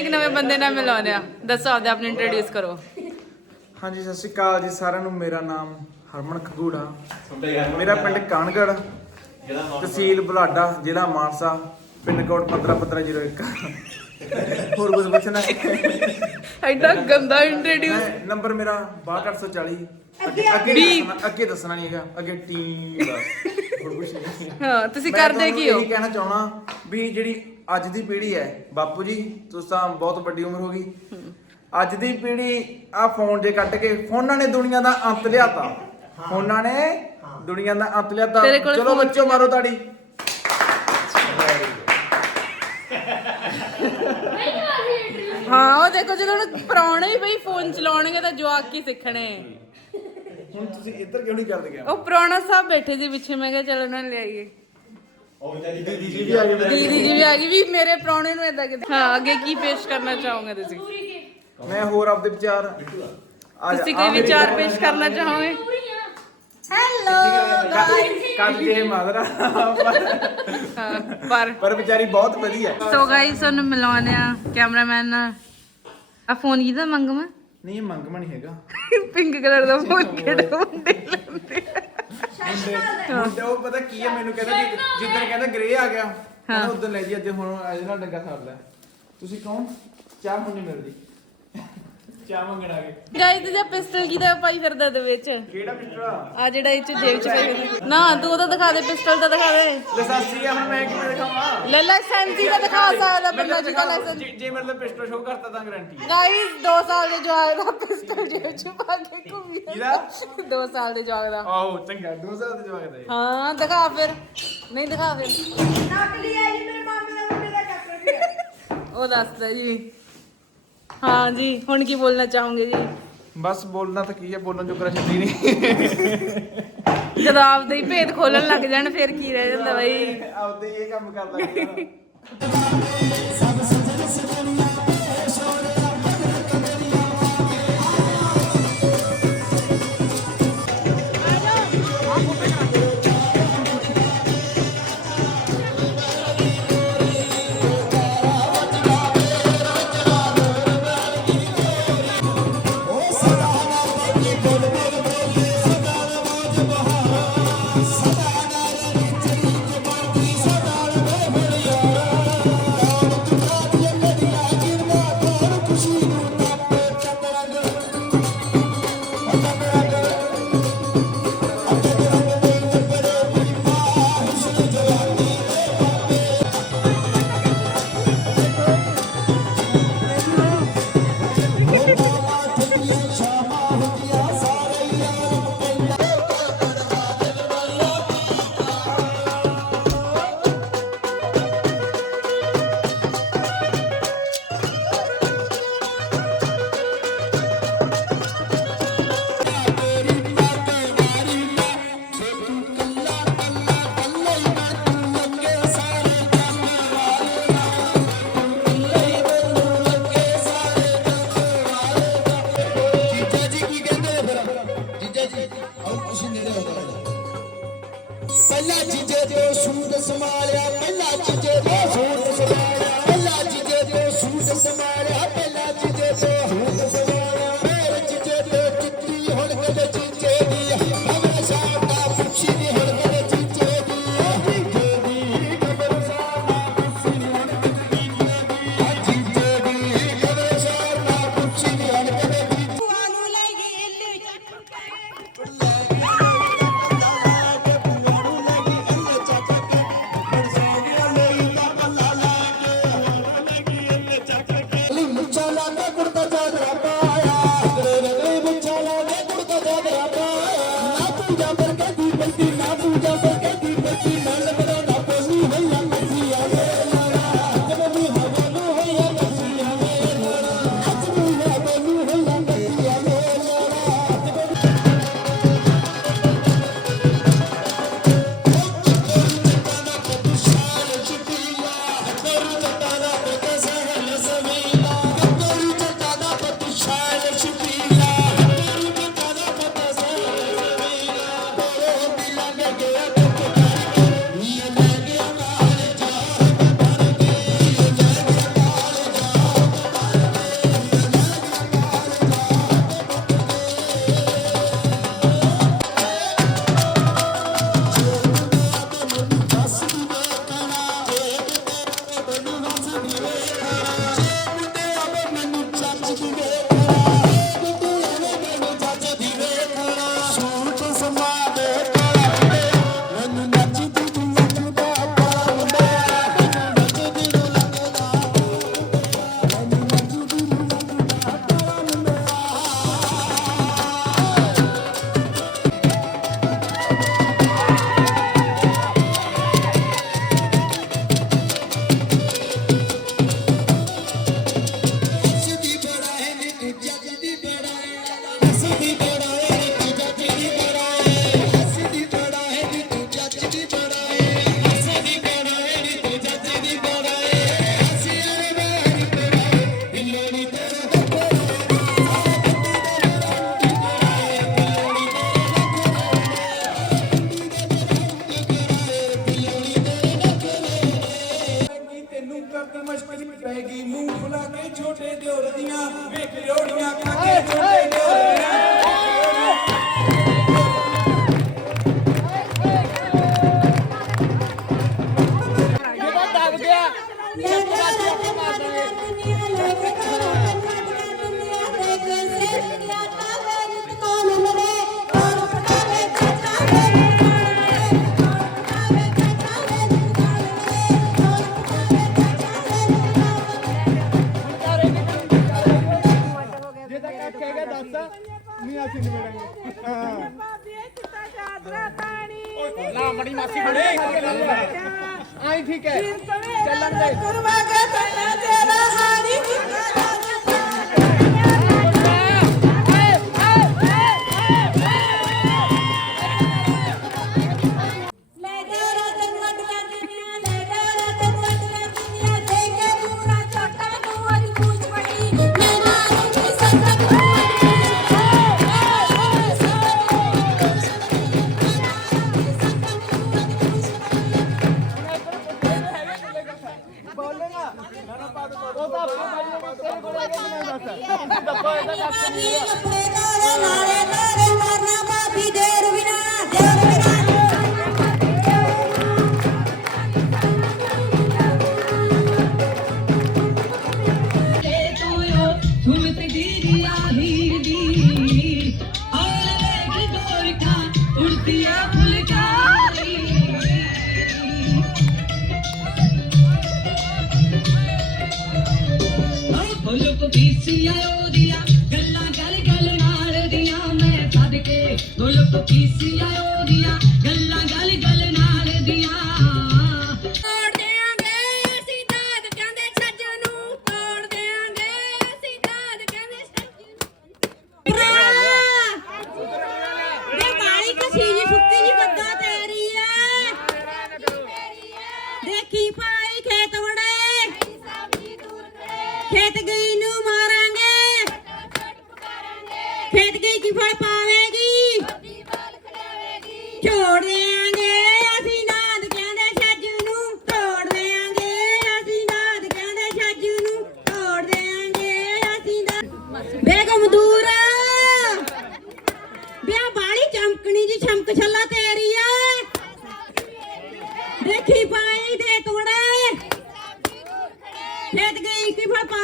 ਕਿੰਨੇ ਕਿ ਨਵੇਂ ਬੰਦੇ ਨਾਲ ਮਿਲਾਉਂਦੇ ਆ? ਦੱਸੋ ਆਪਦੇ ਆਪਣੇ ਇੰਟਰੋਡਿਊਸ ਕਰੋ। ਹਾਂਜੀ ਸਤਿ ਸ਼੍ਰੀ ਅਕਾਲ ਜੀ ਸਾਰਿਆਂ ਨੂੰ। ਮੇਰਾ ਨਾਮ ਹਰਮਨ ਖਗੂੜਾ। ਮੇਰਾ ਪਿੰਡ ਕਾਨਗੜ ਤਹਿਸੀਲ ਬੁਲਾਡਾ ਜ਼ਿਲ੍ਹਾ ਮਾਨਸਾ ਪਿੰਡ ਕੋਡ 15101 ਹੋਰ ਕੁਝ ਪੁੱਛਣਾ? ਐਡਾ ਗੰਦਾ ਇੰਟਰੋਡਿਊਸ ਨੰਬਰ ਮੇਰਾ 62840 ਅੱਗੇ ਦੱਸਣਾ ਅੱਗੇ ਦੱਸਣਾ ਨਹੀਂ ਹੈਗਾ। ਅੱਗੇ ਟੀ ਬਸ। ਹਾਂ ਤੁਸੀਂ ਕਰਦੇ ਕੀ ਹੋ? ਇਹੀ ਕਹਿਣਾ ਚਾਹਣਾ ਵੀ ਜਿਹੜੀ ਅੱਜ ਦੀ ਪੀੜ੍ਹੀ ਹੈ ਬਾਪੂ ਜੀ ਤੁਸੀਂ ਤਾਂ ਬਹੁਤ ਵੱਡੀ ਉਮਰ ਹੋ ਗਈ। ਅੱਜ ਦੀ ਪੀੜ੍ਹੀ ਆ ਫੋਨ ਜੇ ਕੱਟ ਕੇ ਫੋਨਾਂ ਨੇ ਦੁਨੀਆ ਦਾ ਅੰਤ ਲਿਆਤਾ। ਫੋਨਾਂ ਨੇ ਦੁਨੀਆ ਦਾ ਅੰਤ ਲਿਆਤਾ। ਤੇਰੇ ਕੋਲ ਚਲੋ ਬੱਚੋ ਮਾਰੋ ਤਾੜੀ। ਹਾਂ ਉਹ ਦੇਖੋ ਜਦੋਂ ਹੁਣ ਪੁਰਾਣੇ ਹੀ ਬਈ ਫੋਨ ਚਲਾਉਣਗੇ ਤਾਂ ਜਵਾਕ ਕੀ ਸਿੱਖਣੇ। ਹੁਣ ਤੁਸੀਂ ਇੱਧਰ ਕਿਉਂ ਨਹੀਂ ਕਰਦੇ ਗਿਆ ਉਹ ਪੁਰਾਣਾ ਸਾਹਿਬ ਬੈਠੇ ਸੀ ਪਿੱਛੇ ਮੈਂ ਕਿਹਾ ਚਲੋ ਉਹਨਾਂ ਨੂੰ ਲੈ ਆਈਏ। ਦੀਦੀ ਜੀ ਵੀ ਆ ਗਏ ਦੀਦੀ ਜੀ ਵੀ ਆ ਗਈ ਵੀ ਮੇਰੇ ਪ੍ਰਾਹੁਣੇ ਨੂੰ ਏਦਾਂ ਕਿਤੇ ਹਾਂ ਅੱਗੇ ਕੀ ਪੇਸ਼ ਕਰਨਾ ਚਾਹੋਗੇ ਤੁਸੀਂ? ਮੈਂ ਹੋਰ ਆਪਦੇ ਵਿਚਾਰ ਆ। ਜਾ- ਤੁਸੀਂ ਆ ਕੋਈ ਮੇਰੀ ਵਿਚਾਰ ਪੇਸ਼ ਕਰਨਾ ਚਾਹੋਗੇ? ਕੱਟ ਕੇ ਮਾਦਰਾ। ਹਾਂ ਪਰ ਪਰ ਵਿਚਾਰੀ ਬਹੁਤ ਵਧੀਆ। ਹੈ। ਸੋ ਗਾਈਸ ਤੁਹਾਨੂੰ ਮਿਲਾਉਂਦੇ ਆ ਕੈਮਰਾਮੈਨ ਆ ਫੋਨ ਕਿਹਦਾ ਮੰਗਵਾ ਨਹੀਂ ਇਹ ਮੰਗਮਾ ਨਹੀਂ ਹੈਗਾ। ਪਿੰਕ ਕਲਰ ਦਾ ਫੋਨ ਕਿਹੜਾ ਮੁੰਡੇ ਲੈਂਦੇ ਮੁੰਡਾ ਉਹ ਪਤਾ ਕੀ ਹੈ ਮੈਨੂੰ ਕਹਿੰਦਾ ਕਿ ਜਿੱਦਣ ਕਹਿੰਦਾ ਗ੍ਰੇ ਆ ਗਿਆ ਕਹਿੰਦਾ ਉਦੋਂ ਲੈ ਜੀ ਅੱਜ ਹੁਣ ਇਹਦੇ ਨਾਲ ਡੰਗਾ ਸਾਰ ਲੈ ਤੁਸੀਂ ਕੌਣ ਚਾਹ ਹੁਣ ਨਹੀਂ ਮਿਲਦੀ। ਚਾਹ ਮੰਗਣ ਆ ਗਏ। ਗਾਈਸ ਤੇ ਪਿਸਟਲ ਪਾਈ ਫਿਰਦਾ ਦੇ ਵਿੱਚ? ਕਿਹੜਾ ਪਿਸਟਲ ਆ? ਜਿਹੜਾ ਇਹ ਚ ਜੇਬ ਚ ਪਈ। ਨਾ। ਤੂੰ ਉਹਦਾ ਦਿਖਾ ਦੇ ਪਿਸਟਲ ਦਾ ਦਿਖਾ ਦੇ। ਲਸਾਸੀ ਆ ਹੁਣ ਮੈਂ ਕਿਵੇਂ ਦਿਖਾਵਾਂ? ਲੈ ਲਾਇਸੈਂਸੀ ਦਾ ਦਿਖਾ ਸਕਦਾ ਬੰਦਾ ਜਿਹਦਾ ਲਾਇਸੈਂਸ ਜੇ- ਜੇ ਮਤਲਬ ਪਿਸਟਲ ਸ਼ੋ ਕਰਤਾ ਤਾਂ ਗਾਰੰਟੀ ਗਾਈਸ 2 ਸਾਲ ਦੇ ਜਵਾਕ ਦਾ ਪਿਸਟਲ ਜੇਬ ਚ ਪਾ ਕੇ ਘੁੰਮੀ ਕਿਹਦਾ? 2 ਸਾਲ ਦੇ ਜਵਾਕ ਦਾ। ਆਹੋ ਚੰਗਾ ਦੋ ਸਾਲ ਦੇ ਜਵਾਕ ਦਾ। ਹਾਂ ਦਿਖਾ ਫਿਰ। ਨਹੀਂ ਦਿਖਾ ਫਿਰ। ਨਕਲੀ ਹੈ ਜੀ ਮੇਰੇ ਮਾਮੇ ਦਾ ਮੁੰਡੇ ਦਾ ਚੱਕਰ ਵੀ ਹੈ ਉਹ ਦੱਸਦਾ ਜੀ। ਹਾਂ ਜੀ ਹੁਣ ਕੀ ਬੋਲਣਾ ਚਾਹੋਗੇ ਜੀ? ਬਸ ਬੋਲਣਾ ਤਾਂ ਕੀ ਹੈ ਬੋਲਣ ਜੋਗਰਾ ਛੱਡੀ ਨਹੀਂ ਜਦੋਂ ਆਪਦੇ ਹੀ ਭੇਦ ਖੋਲਣ ਲੱਗ ਜਾਣ ਫਿਰ ਕੀ ਰਹਿ ਜਾਂਦਾ ਬਈ? ਆਪਦੇ ਹੀ ਇਹ ਕੰਮ ਕਰਦਾ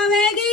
ആവേഗ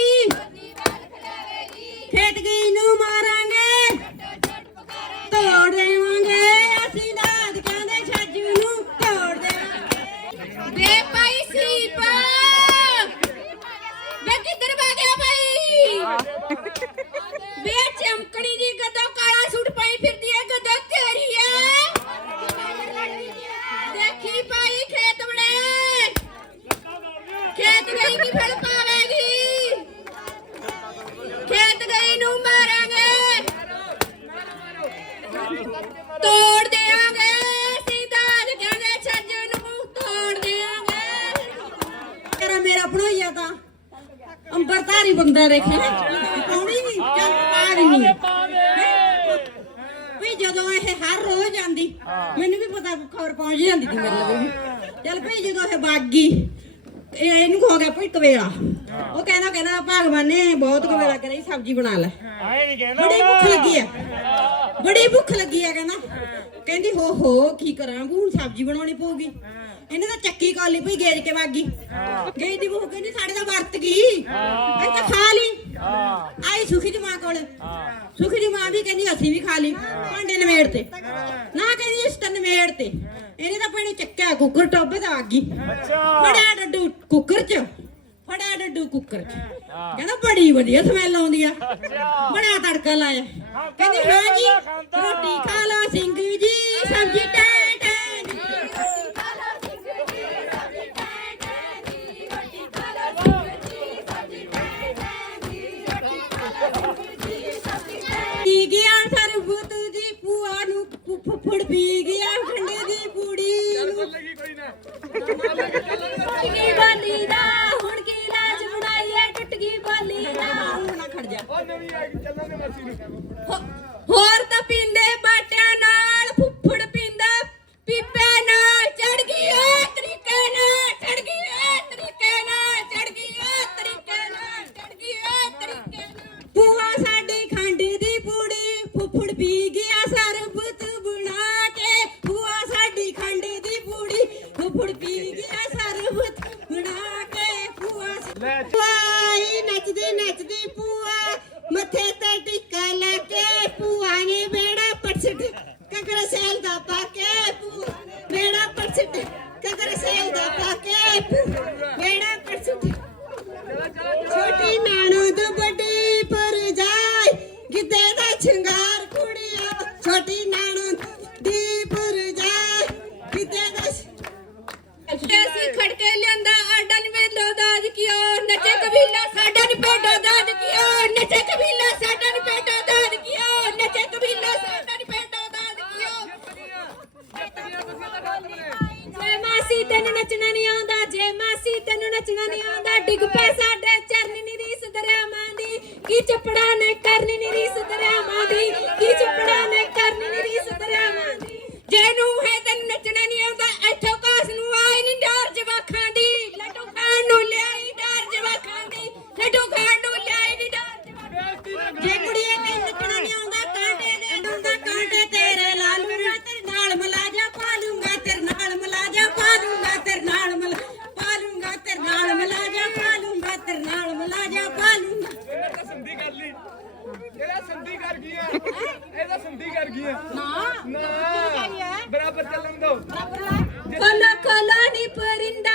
ਦੇਖੇ ਪਾਉਣੀ ਨਹੀਂ ਚੱਲ ਪਾਣੀ ਵੀ ਜਦੋਂ ਇਹ ਹਰ ਰੋਜ਼ ਆਂਦੀ ਮੈਨੂੰ ਵੀ ਪਤਾ ਖਬਰ ਪਹੁੰਚ ਜਾਂਦੀ ਸੀ ਮੇਰੇ ਲਈ। ਚੱਲ ਭਈ ਜਦੋਂ ਇਹ ਬਾਗੀ ਇਹ ਇਹਨੂੰ ਹੋ ਗਿਆ ਭਈ ਕਵੇਲਾ ਉਹ ਕਹਿੰਦਾ ਕਹਿੰਦਾ ਭਗਵਾਨ ਨੇ ਬਹੁਤ ਕਵੇਲਾ ਕਰਾਈ ਸਬਜ਼ੀ ਬਣਾ ਲੈ। ਬੜੀ ਭੁੱਖ ਲੱਗੀ ਆ। ਬੜੀ ਭੁੱਖ ਲੱਗੀ ਆ ਕਹਿੰਦਾ। ਕਹਿੰਦੀ ਹੋ ਹੋ ਕੀ ਕਰਾਂ? ਹੁਣ ਸਬਜ਼ੀ ਬਣਾਉਣੀ ਪਊਗੀ। ਇਹਨੇ ਤਾਂ ਚੱਕੀ ਕੌਲੀ ਭਈ ਗੇਰ ਕੇ ਵਾਗੀ। ਗਈ ਦੀ ਬਹੂ ਕਹਿੰਦੀ ਸਾਡੇ ਤਾਂ ਵਰਤ ਗਈ। ਇਹ ਤਾਂ ਖਾ ਲਈ। ਆਈ ਸੁਖੀ ਦੀ ਮਾਂ ਕੋਲ। ਸੁਖੀ ਦੀ ਮਾਂ ਵੀ ਕਹਿੰਦੀ ਅਸੀਂ ਵੀ ਖਾ ਲਈ। ਭਾਂਡੇ ਨਵੇੜ ਤੇ। ਨਾ ਕਹਿੰਦੀ ਇਸ ਤਨ ਨਵੇੜ ਤੇ। ਇਹਨੇ ਤਾਂ ਭੈਣੇ ਚੱਕਿਆ ਕੁੱਕਰ ਟੋਬੇ ਦਾ ਵਾਗੀ ਫੜਿਆ ਡੱਡੂ ਕੁੱਕਰ ਚ। ਫੜਿਆ ਡੱਡੂ ਕੁੱਕਰ ਚ। ਕਹਿੰਦਾ ਬੜੀ ਵਧੀਆ ਸਮੈਲ ਆਉਂਦੀ ਆ। ਬੜਾ ਤੜਕਾ ਲਾਇਆ। ਕਹਿੰਦੀ ਹਾਂ ਜੀ ਰੋਟੀ ਖਾ ਲਾ ਸਿੰਘ ਜੀ ਸਬਜ਼ੀ ਟੈਂਟ। అంటారు బూతూజీ పువ్వు అను పుప్పుడు ਤੈਨੂੰ ਨਹੀਂ ਆਉਂਦਾ, ਡਿੱਗ ਪੈ ਸਾਡੇ ਚਰਨੀ ਨੀ ਰੀਸ ਦਰਿਆਵਾਂ ਦੀ। ਕੀ ਚੱਪੜਾ ਨੇ ਕਰਨੀ ਨੀ ਰੀਸ ਦਰਿਆਵਾਂ ਦੀ, ਕੀ ਇਹਦਾ ਸੰਧੀ ਕਰ ਗਈ ਆ। ਇਹਦਾ ਸੰਧੀ ਕਰ ਗਈ ਆ। ਨਾ। ਨਾ। ਬਰਾਬਰ ਚੱਲਣ ਦੋ ਕੋਲਾ ਕੋਲਾ ਨੀ ਪਰਿੰਦਾ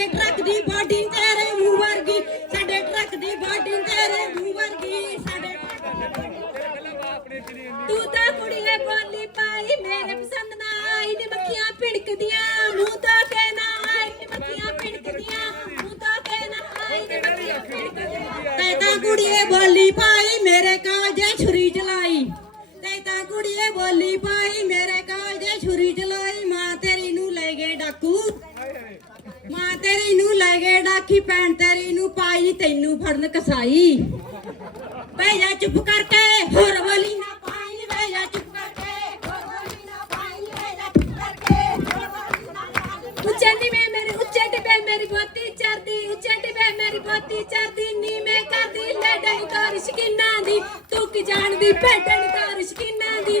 ਸਾਡੇ ਟਰੱਕ ਦੀ ਬਾਡੀ ਤੇਰੇ ਮੂੰਹ ਵਰਗੀ, ਸਾਡੇ ਟਰੱਕ ਦੀ ਬਾਡੀ ਤੇਰੇ ਮੂੰਹ ਵਰਗੀ, ਸਾਡੇ ਤੂੰ ਤਾਂ ਕੁੜੀਏ ਬੋਲੀ ਪਾਈ, ਮੇਰੇ ਪਸੰਦ ਨਾ ਆਈ, ਨੀ ਮੱਖੀਆਂ ਭਿਣਕਦੀਆਂ ਮੂੰਹ ਤਾਂ ਕੇ ਨਾ ਆਈ, ਨੀ ਮੱਖੀਆਂ ਭਿਣਕਦੀਆਂ ਮੂੰਹ ਤਾਂ ਕੇ ਨਾ ਆਈ, ਨੀ ਮੱਖੀਆਂ ਭਿਣਕਦੀਆਂ ਤੇ ਤਾਂ ਕੁੜੀਏ ਬੋਲੀ ਪਾਈ, ਮੇਰੇ ਗਏ ਡਾਕੀ ਭੈਣ ਤੇਰੀ ਨੂੰ ਪਾਈ, ਤੈਨੂੰ ਫੜਨ ਕਸਾਈ। ਬਹਿ ਚੁੱਪ ਕਰਕੇ, ਹੋਰ ਬੋਲੀ ਨਾ ਪਾਈ ਨੀ ਬਹਿ ਚੁੱਪ ਕਰਕੇ, ਹੋਰ ਬੋਲੀ ਨਾ ਪਾਈ ਨੀ ਬਹਿ ਚੁੱਪ ਕਰਕੇ ਉੱਚੇ ਨੀ ਮੈਂ ਮੇਰੀ, ਉੱਚੇ ਟਿਬੇ ਮੇਰੀ ਬੋਤੀ ਚਰਦੀ ਉੱਚੇ ਟਿਬੇ ਮੇਰੀ ਬੋਤੀ ਚਰਦੀ ਨੀ ਮੈਂ ਕਰਦੀ ਲੈਡਨ ਕਰ ਸ਼ਕੀਨਾ ਦੀ, ਤੂੰ ਕੀ ਜਾਣਦੀ ਭੇਡਣ ਕਰ ਸ਼ਕੀਨਾ ਦੀ।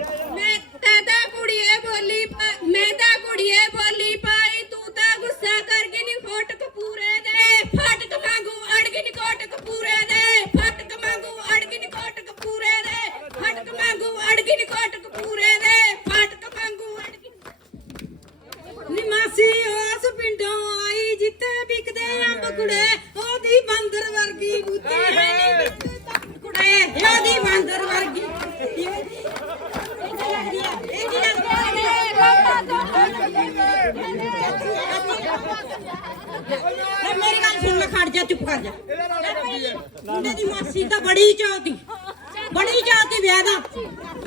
ਲੈ ਮੇਰੀ ਗੱਲ ਸੁਣ ਲੈ ਖੜ ਜਾ, ਚੁੱਪ ਕਰ ਜਾ। ਮੁੰਡੇ ਦੀ ਮਾਸੀ ਤਾਂ ਬੜੀ ਚੌਤੀ ਬੜੀ ਚੌਤੀ ਵਿਆਹ ਦਾ।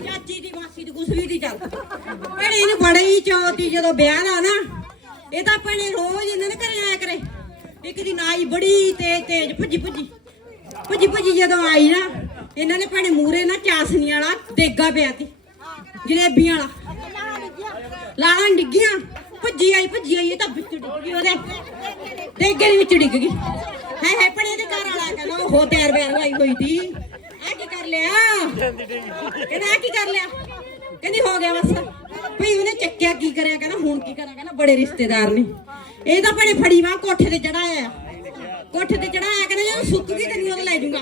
ਚਾਚੀ ਦੀ ਮਾਸੀ ਦੀ ਕੁਛ ਵੀ ਦੀ ਚੱਲ ਭੈਣੇ ਨੂੰ ਬੜੀ ਚੌਤੀ ਜਦੋਂ ਵਿਆਹ ਦਾ ਨਾ, ਇਹ ਤਾਂ ਭੈਣੇ ਰੋਜ਼ ਇਹਨਾਂ ਨੇ ਘਰੇ ਆਇਆ ਕਰੇ। ਇੱਕ ਦਿਨ ਆਈ ਬੜੀ ਤੇਜ਼ ਤੇਜ਼, ਭੱਜੀ ਭੱਜੀ। ਭੱਜੀ ਭੱਜੀ ਜਦੋਂ ਆਈ ਨਾ, ਇਹਨਾਂ ਨੇ ਭੈਣੇ ਮੂਰੇ ਨਾ ਚਾਸਨੀ ਵਾਲਾ ਦੇਗਾ ਪਿਆ ਤੀ ਜਲੇਬੀਆਂ ਵਾਲਾ। ਲਾਲਾਂ ਡਿੱਗੀਆਂ, ਭੱਜੀ ਆਈ ਭੱਜੀ ਆਈ, ਇਹ ਤਾਂ ਵਿੱਚ ਡਿੱਗ ਉਹਦੇ। ਤੇ ਦੇ ਵਿੱਚ ਡਿੱਗ ਗਈ। ਹੈ ਹੈ ਭਣੇ ਦੇ ਘਰ ਵਾਲਾ ਕਹਿੰਦਾ ਉਹ ਤਿਆਰ ਬਿਆਰ ਹੋਈ ਹੋਈ ਤੀ ਆ ਕੀ ਕਰ ਲਿਆ? ਕਹਿੰਦਾ, ਆਹ ਕੀ ਕਰ ਲਿਆ? ਕਹਿੰਦੀ, ਹੋ ਗਿਆ ਬਸ। ਭਈ ਉਹਨੇ ਚੱਕਿਆ ਕੀ ਕਰਿਆ? ਕਹਿੰਦਾ, ਹੁਣ ਕੀ ਕਰਾਂ? ਕਹਿੰਦਾ, ਬੜੇ ਰਿਸ਼ਤੇਦਾਰ ਨੇ। ਇਹ ਤਾਂ ਭਣੇ ਫੜੀ ਵਾ, ਕੋਠੇ ਤੇ ਚੜਾਇਆ ਕੋਠੇ ਤੇ ਚੜਾਇਆ ਕਹਿੰਦਾ, ਜਦੋਂ ਸੁੱਕ ਗਈ, ਤੈਨੂੰ ਉਹ ਲੈ ਜਾਊਗਾ।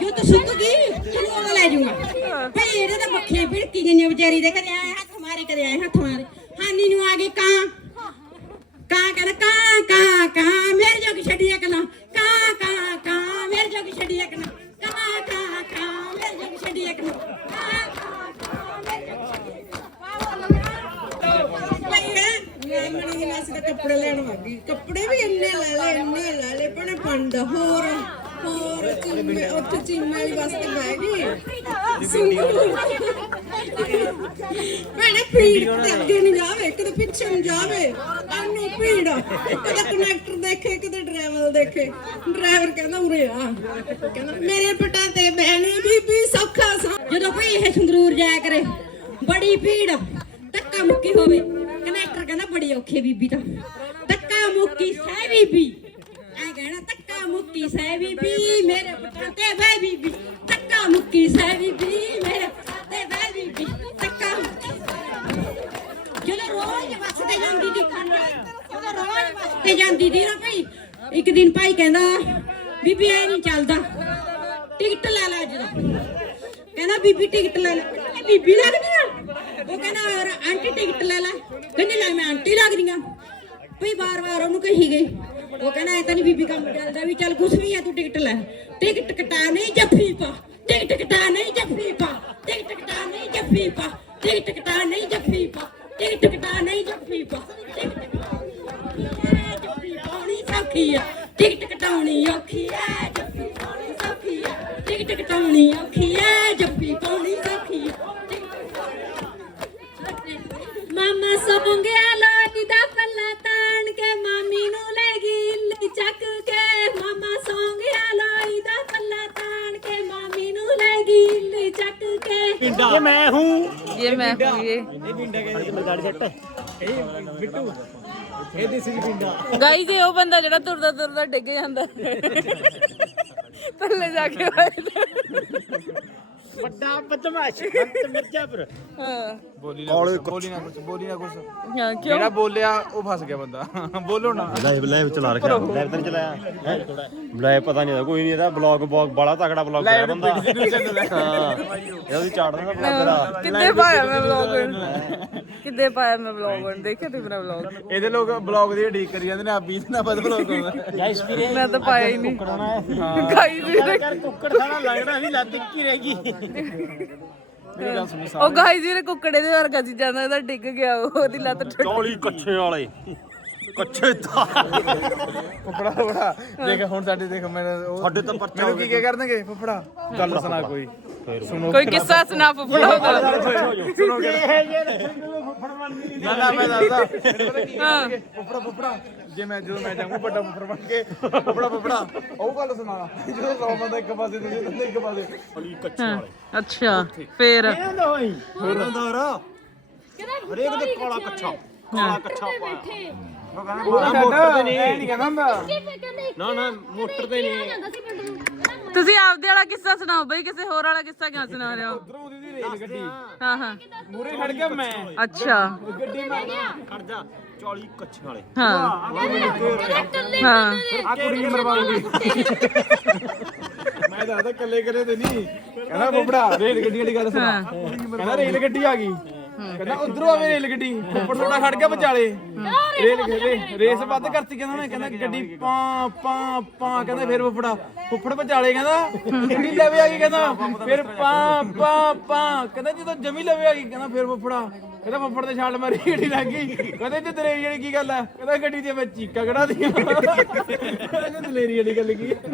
ਜੋ ਤੂੰ ਸੁੱਕ ਗਈ, ਤੈਨੂੰ ਉਹ ਲੈ ਜਾਊਗਾ। ਭਈ ਇਹਦੇ ਤਾਂ ਮੱਖੀਆਂ ਭਿੜਕੀ ਗਈਆਂ ਵਿਚਾਰੀ ਦੇ ਕਦੇ ਆਏ ਹੱਥ ਮਾਰੇ, ਕਦੇ ਆਏ ਹੱਥ ਮਾਰੇ। ਹਾਨੀ ਨੂੰ ਆ ਗਏ ਕਾਂ। ਕਾਂ ਕਹਿੰਦਾ ਕਾਂ ਕਾਂ ਕਾਂ, ਮੇਰੇ ਜੋਗ ਛੱਡੀਆਂ ਕਲਾ ਕਾਂ ਕਾਂ ਕਾਂ, ਮੇਰੇ ਜੋਗ ਛੱਡੀਆਂ ਕਲਾ ਕਾਂ ਕਾਂ ਕਾਂ, ਮੇਰੇ ਜੋਗ ਛੱਡੀਆਂ ਕਲਾ ਮੇਰੇ ਜੋਗ ਛੱਡੀਆਂ ਮੈਂ ਮੈਂ ਅਸੀਂ ਕੱਪੜੇ ਲੈਣ ਵਾਗੀ ਕੱਪੜੇ ਵੀ ਇੰਨੇ ਲੈ ਲੈ ਇੰਨੇ ਲੈ ਲੈ ਭਣੇ ਪੰਡ, ਹੋਰ ਹੋਰ, ਚਿੰਮੇ, ਉੱਥੇ ਚਿੰਮੇ ਵਾਲੀ ਬਸ ਭੈਣੇ ਭੀੜ ਤੇ ਅੱਗੇ ਨਹੀਂ ਜਾਵੇ, ਕਿਤੇ ਪਿੱਛੇ ਨਹੀਂ ਜਾਵੇ। ਅੰਨੀ ਭੀੜ ਕਦੇ ਕਨੈਕਟਰ ਦੇਖੇ, ਕਿਤੇ ਡਰਾਈਵਰ ਦੇਖੇ। ਡਰਾਈਵਰ ਕਹਿੰਦਾ, ਉਰੇ ਆ। ਕਹਿੰਦਾ, ਮੇਰੇ ਪਟਾਂ ਤੇ ਬਹਿਣੀ ਬੀਬੀ ਸੌਖਾ ਸੌ ਜਦੋਂ ਭਈ ਇਹ ਸੰਗਰੂਰ ਜਾਇਆ ਕਰੇ, ਬੜੀ ਭੀੜ ਧੱਕਾ ਮੁੱਕੀ ਹੋਵੇ। ਕਨੈਕਟਰ ਕਹਿੰਦਾ, ਬੜੀ ਔਖੇ ਬੀਬੀ ਤਾਂ। ਧੱਕਾ ਮੁੱਕੀ ਸਹਿ ਬੀਬੀ। ਐ ਕਹਿਣਾ, ਧੱਕਾ ਮੁੱਕੀ ਸਹਿ ਬੀਬੀ, ਮੇਰੇ ਪਟਾਂ ਤੇ ਬਹਿ ਬੀਬੀ। ਧੱਕਾ ਮੁੱਕੀ ਸਹਿ ਬੀਬੀ, ਮੇਰੇ ਤੇ ਜਾਂਦੀ ਦੀ। ਜਦੋਂ ਰੋਜ਼ ਤੇ ਜਾਂਦੀ ਦੀ ਨਾ ਭਾਈ। ਇੱਕ ਦਿਨ ਭਾਈ ਕਹਿੰਦਾ, ਬੀਬੀ ਐ ਨਹੀਂ ਚੱਲਦਾ। ਟਿਕਟ ਲੈ ਲੈ ਜਦੋਂ ਕਹਿੰਦਾ, ਬੀਬੀ, ਟਿਕਟ ਲੈ ਲੈ। ਬੀਬੀ ਲੱਗਦੀ ਆ? ਉਹ ਕਹਿੰਦਾ ਹੋਰ ਆਂਟੀ, ਟਿਕਟ ਲੈ ਲੈ। ਕਹਿੰਦੀ, ਲੈ, ਮੈਂ ਆਂਟੀ ਲੱਗਦੀ ਆ। ਭਈ, ਵਾਰ-ਵਾਰ ਉਹਨੂੰ ਕਹੀ ਗਈ। ਉਹ ਕਹਿੰਦਾ, ਐ ਤਾਂ ਨਹੀਂ ਬੀਬੀ ਕੰਮ ਚੱਲਦਾ ਵੀ ਚੱਲ, ਕੁਛ ਵੀ ਆ, ਤੂੰ ਟਿਕਟ ਲੈ। ਟਿਕਟ ਕਟਾ ਨਹੀਂ ਜੱਫੀ ਪਾ ਟਿਕਟ ਕਟਾ ਨਹੀਂ ਜੱਫੀ ਪਾ ਟਿਕਟ ਕਟਾ ਨਹੀਂ ਜੱਫੀ ਪਾ ਟਿਕਟ ਕਟਾ ਨਹੀਂ ਜੱਫੀ ਪਾ ਟਿਕਟ ਕਟਾ ਨਹੀਂ ਜੱਫੀ ਪਾ ਟਿਕਟ ਜੱਫੀ ਪਾਉਣੀ ਸੌਖੀ ਆ ਟਿਕਟ ਕਟਾਉਣੀ ਔਖੀ ਐ ਜੱਫੀ ਪਾਉਣੀ ਸੌਖੀ ਐ ਟਿਕਟ ਕਟਾਉਣੀ ਔਖੀ ਐ ਜੱਫੀ ਪਾਉਣੀ ਸੌਖੀ ਐ ਮਾਮਾ ਸੌਂ ਗਿਆ ਲੋਨੀ ਦਾ ਪੱਲਾ ਤਾਣ ਕੇ ਮਾਮੀ ਨੂੰ ਲੈ ਗਈ ਇੱਲੀ ਚੱਕ ਕੇ ਮਾਮਾ ਸੌਂ ਗਿਆ ਲੋਈ ਦਾ ਪੱਲਾ ਤਾਣ ਕੇ ਮਾਮੀ ਨੂੰ ਲੈ ਗਈ ਇੱਲੀ ਚੱਕ ਕੇ ਇਹ ਮੈਂ ਹੂੰ ये मैं हूँ ये ਇਹ ਦੇਸੀ ਪਿੰਡਾ ਗਾਈ ਜੀ ਉਹ ਬੰਦਾ ਜਿਹੜਾ ਤੁਰਦਾ ਤੁਰਦਾ ਡਿੱਗ ਜਾਂਦਾ। ਥੱਲੇ ਜਾ ਕੇ ਵੱਡਾ ਬਦਮਾਸ਼ ਹੰਤ ਮਿਰਜ਼ਾਪੁਰ ਹਾਂ। ਬੋਲੀ ਨਾ ਕੁਛ, ਬੋਲੀ ਨਾ ਕੁਛ ਬੋਲੀ ਨਾ ਕੁਛ। ਹਾਂ ਕਿਉਂ? ਜਿਹੜਾ ਬੋਲਿਆ ਉਹ ਫਸ ਗਿਆ ਬੰਦਾ। ਬੋਲੋ ਨਾ। ਲਾਈਵ ਲਾਈਵ ਚਲਾ ਰੱਖਿਆ। ਲਾਈਵ ਤਾਂ ਨਹੀਂ ਚਲਾਇਆ। ਲਾਈਵ ਪਤਾ ਨਹੀਂ ਕੋਈ ਨਹੀਂ ਇਹਦਾ ਬਲੌਗ ਬਹੁਤ ਬੜਾ ਤਕੜਾ ਬਲੌਗ ਕਰਿਆ ਬੰਦਾ। ਹਾਂ। ਇਹ ਉਹਦੀ ਚਾੜ ਦਾ ਬਲੌਗਰ ਆ ਕਿੱਦੇ ਪਾਇਆ ਮੈਂ ਵਲੌਗ ਕਿੱਦੇ ਪਾਇਆ ਮੈਂ ਵਲੌਗ ਦੇਖਿਆ ਤੇ ਮੇਰਾ ਵਲੌਗ ਇਹਦੇ ਲੋਕ ਬਲੌਗ ਦੀ ਢੀਕ ਕਰੀ ਜਾਂਦੇ ਨੇ ਆ 20 ਦਿਨਾਂ ਬਾਅਦ ਬਲੌਗ ਆਉਂਦਾ ਗਾਇਸ ਵੀਰੇ ਮੈਂ ਤਾਂ ਪਾਇਆ ਹੀ ਨਹੀਂ। ਗਾਈ ਜੀ ਨੇ ਯਾਰ ਕੁੱਕੜ ਖਾਣਾ ਲੱਗਦਾ ਵੀ ਲੱਤ ਕੀ ਰਹਿ ਗਈ। ਮੇਰੀ ਗੱਲ ਸੁਣੀ ਉਹ ਗਾਈ ਜੀ ਨੇ ਕੁੱਕੜੇ ਦੇ ਵਰਗਾ ਸੀ ਜਾਂਦਾ ਇਹਦਾ ਡਿੱਗ ਗਿਆ ਉਹ, ਉਹਦੀ ਲੱਤ ਟੁੱਟ ਚੌਲੀ ਕੱਛੇ ਵਾਲੇ। ਕੱਛੇ ਤਾਂ। ਫੁੱਫੜਾ ਫੁੱਫੜਾ। ਦੇਖ ਹੁਣ ਸਾਡੇ ਦੇਖ ਮੈਨੂੰ ਉਹ ਸਾਡੇ ਤਾਂ ਪਰਚਾ ਮੈਨੂੰ ਕੀ ਕੀ ਕਰਨਗੇ? ਫੁੱਫੜਾ। ਗੱਲ ਸੁਣਾ ਕੋਈ। ਕੋਈ ਕਿੱਸਾ ਸੁਣਾ ਫੁੱਫੜਾ ਦਾ? ਸੁਣੋਗੇ ਇਹ ਜੇ ਰੱਖਣ ਨੂੰ ਨਾ ਨਾ ਮੈਂ ਦੱਸਦਾ। ਮੈਨੂੰ ਪਤਾ ਕੀ ਹਾਂ? ਫੁੱਫੜਾ ਫੁੱਫੜਾ। ਜੇ ਮੈਂ ਜਦੋਂ ਮੈਂ ਜਾਊਂ ਵੱਡਾ ਫੁੱਫੜ ਬਣ ਕੇ ਫੁੱਫੜਾ ਫੁੱਫੜਾ। ਉਹ ਗੱਲ ਸੁਣਾ। ਜਦੋਂ ਸੌ ਬੰਦਾ ਇੱਕ ਪਾਸੇ ਤੁਸੀਂ ਬੰਦੇ ਇੱਕ ਪਾਸੇ। ਅੱਛਾ ਫੇਰ। ਇਹਨਾਂ ਦਾ ਹੋਈ। ਹੋਰ। ਅੰਦਰ ਹਰੇਕ ਦੇ ਕਾਲਾ ਕੱਛਾ ਕਾਲਾ ਕੱਛਾ ਪਾਇਆ। ਮੋਟਰ ਤੇ ਨਹੀਂ। ਨਹੀਂ ਕਹਿੰਦਾ ਹੁੰਦਾ। ਨਾ ਨਾ ਮੋਟਰ ਤੇ ਨਹੀਂ। ਤੁਸੀਂ ਆਪਦੇ ਵਾਲਾ ਕਿੱਸਾ ਸੁਣਾਓ ਬਈ ਕਿਸੇ ਹੋਰ ਵਾਲਾ ਕਿੱਸਾ ਕਿਉਂ ਸੁਣਾ ਰਹੇ ਹੋ? ਉਧਰੋਂ ਦੀ ਰੇਲ ਗੱਡੀ। ਹਾਂ ਹਾਂ। ਮੂਰੇ ਖੜ ਗਿਆ ਮੈਂ। ਅੱਛਾ। ਗੱਡੀ ਮੈਂ ਖੜ ਜਾ ਚੌਲੀ ਕੱਛੇ ਵਾਲੇ। ਹਾਂ। ਹਾਂ। ਆ ਕੁੜੀ ਮਰਵਾਉਂਗੀ ਮੈਂ ਦੱਸਦਾ ਕੱਲੇ ਕਰੇ ਤੇ ਨਹੀਂ। ਕਹਿੰਦਾ ਫੁੱਫੜਾ ਰੇਲ ਗੱਡੀ ਵਾਲੀ ਗੱਲ ਸੁਣਾ। ਕਹਿੰਦਾ ਰੇਲ ਗੱਡੀ ਆ ਗਈ। ਕਹਿੰਦਾ ਉਧਰੋਂ ਆਵੇ ਰੇਲ ਗੱਡੀ। ਫੁੱਫੜ ਥੋੜਾ ਖੜ ਗਿਆ ਵਿਚਾਲੇ। ਰੇਲ ਰੇ- ਰੇਸ ਵੱਧ ਕਰਤੀ ਕਹਿੰਦਾ ਉਹਨੇ ਕਹਿੰਦਾ ਗੱਡੀ ਪਾ ਪਾ ਪਾ ਕਹਿੰਦਾ ਫਿਰ ਫੁੱਫੜਾ। ਫੁੱਫੜ ਵਿਚਾਲੇ ਕਹਿੰਦਾ ਗੱਡੀ ਲਵੇ ਆ ਗਈ ਕਹਿੰਦਾ। ਫਿਰ ਪਾ ਪਾ ਪਾ ਕਹਿੰਦਾ ਜਦੋਂ ਜਮੀ ਲਵੇ ਆ ਗਈ ਕਹਿੰਦਾ ਫਿਰ ਫੁੱਫੜਾ। ਕਹਿੰਦਾ ਫੁੱਫੜ ਤੇ ਛਾਲ ਮਾਰੀ ਗੱਡੀ ਲੱਗ ਗਈ। ਕਹਿੰਦਾ ਤੇ ਦਲੇਰੀ ਵਾਲੀ ਕੀ ਗੱਲ ਆ? ਕਹਿੰਦਾ ਗੱਡੀ ਦੀਆਂ ਵਿੱਚ ਚੀਕਾਂ ਕਢਾ ਦੀਆਂ ਕਹਿੰਦਾ ਦਲੇਰੀ ਵਾਲੀ ਗੱਲ ਕੀ ਆ?